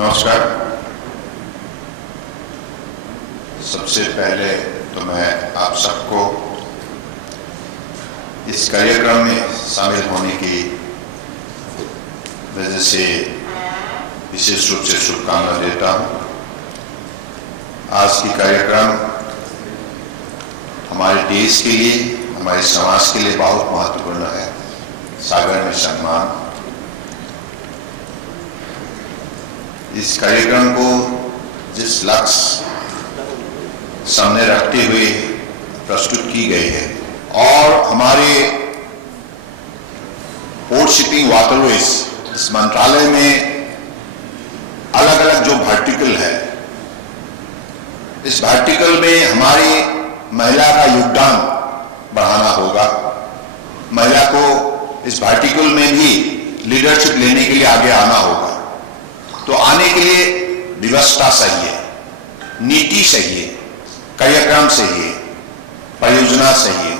नमस्कार। सबसे पहले तो मैं आप सबको इस कार्यक्रम में शामिल होने की वजह से विशेष रूप से शुभकामना देता हूँ। आज की कार्यक्रम हमारे देश के लिए, हमारे समाज के लिए बहुत महत्वपूर्ण है। सागर में सम्मान, इस कार्यक्रम को जिस लक्ष्य सामने रखते हुए प्रस्तुत की गई है और हमारे पोर्ट शिपिंग वाटरवेज इस मंत्रालय में अलग अलग जो वर्टिकल है, इस वर्टिकल में हमारी महिला का योगदान बढ़ाना होगा। महिला को इस वर्टिकल में भी लीडरशिप लेने के लिए आगे आना होगा। तो आने के लिए व्यवस्था चाहिए, नीति चाहिए, कार्यक्रम चाहिए, परियोजना चाहिए।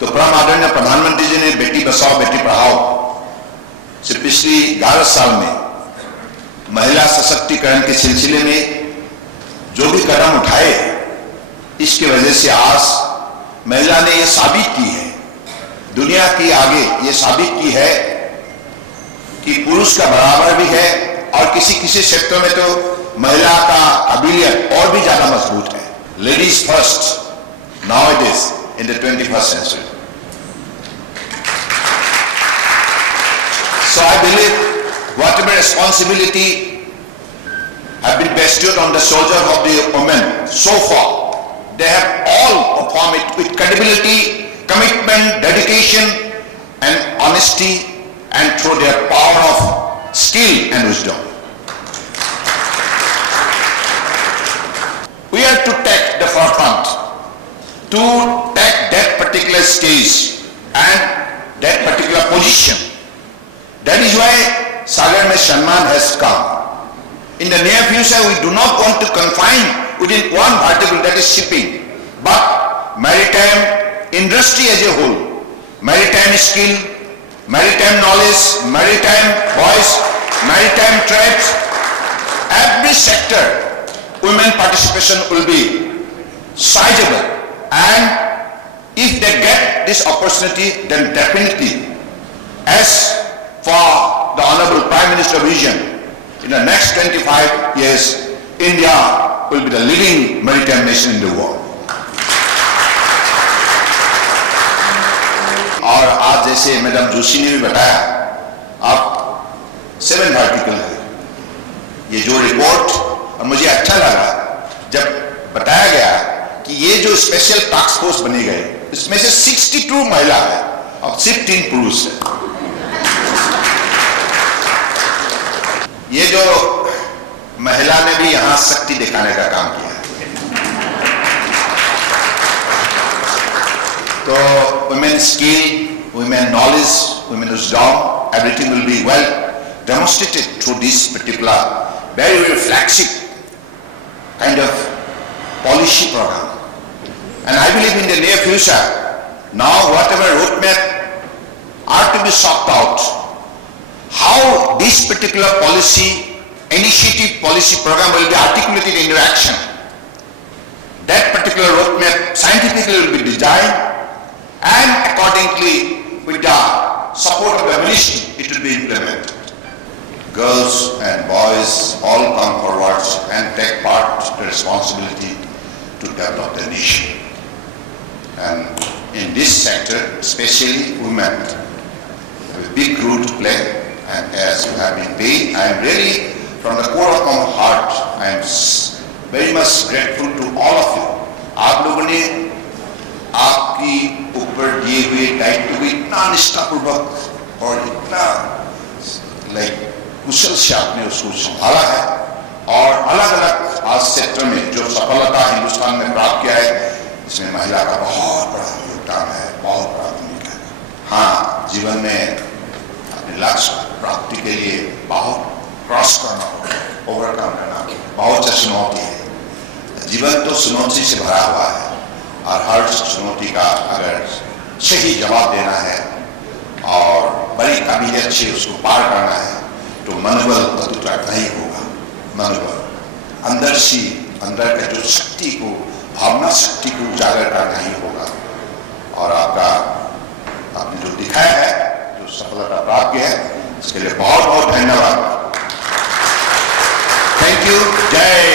तो परम आदरणीय प्रधानमंत्री जी ने बेटी बचाओ बेटी पढ़ाओ से पिछली 11 साल में महिला सशक्तिकरण के सिलसिले में जो भी कदम उठाए, इसकी वजह से आज महिला ने यह साबित की है, दुनिया के आगे ये साबित की है कि पुरुष का बराबर भी है और किसी किसी क्षेत्र में तो महिला का काबिलियत और भी ज्यादा मजबूत है। Ladies first nowadays in the 21st century. So I believe whatever responsibility have been bestowed on the shoulders of the women so far, they have all performed it with credibility, commitment, dedication and honesty, and through their power of skill and wisdom. We are to take the forefront, to take that particular stage and that particular position. That is why Sagar Mein Samman has come. In the near future, we do not want to confine within one vertical, that is shipping, but maritime industry as a whole, maritime skill, maritime knowledge, maritime voice, maritime trade, every sector, women participation will be sizable, and if they get this opportunity, then definitely, as for the Honorable Prime Minister vision, in the next 25 years, India will be the leading maritime nation in the world. और आज जैसे madam Joshi ने भी बताया, अब 7 vertical है ये जो रिपोर्ट, और मुझे अच्छा लगा जब बताया गया कि ये जो स्पेशल टास्क फोर्स बनी गई, इसमें से 62 महिला है और सिर्फ 3 पुरुष है। ये जो महिला ने भी यहां शक्ति दिखाने का काम किया। So women skill, women knowledge, women wisdom, everything will be well demonstrated through this particular very, very flagship kind of policy program. And I believe in the near future, now whatever roadmap are to be sought out, how this particular policy, initiative policy program will be articulated into action. That particular roadmap scientifically will be designed, and accordingly, with the support of the ministry, it will be implemented. Girls and boys all come forward and take part in the responsibility to develop the nation. And in this sector, especially women, have a big role to play. And as you have been paid, I am really, from the core of my heart, I am very much grateful to all of you. आप लोगों ने आपकी ऊपर दिए हुए दायित्व को इतना निष्ठापूर्वक और इतना कुशल से आपने उसको संभाला है, और अलग अलग आज क्षेत्र में जो सफलता हिंदुस्तान में प्राप्त किया है, इसमें महिला का बहुत बड़ा योगदान है, बहुत बड़ा भूमिका है। हाँ, जीवन में अपने लक्ष्य प्राप्ति के लिए बहुत क्रॉस करना होगा, ओवरकम करना, बहुत सी चुनौती है। जीवन तो चुनौती से भरा हुआ है, और हर चुनौती का अगर सही जवाब देना है और बड़ी काबिलियत से उसको पार करना है, तो मनोबल करना ही होगा। मनोबल, अंदर का जो शक्ति को, भावना शक्ति को उजागर करना ही होगा। और आपने जो दिखाया है, जो सफलता प्राप्त है, इसके लिए बहुत बहुत धन्यवाद। Thank you. जय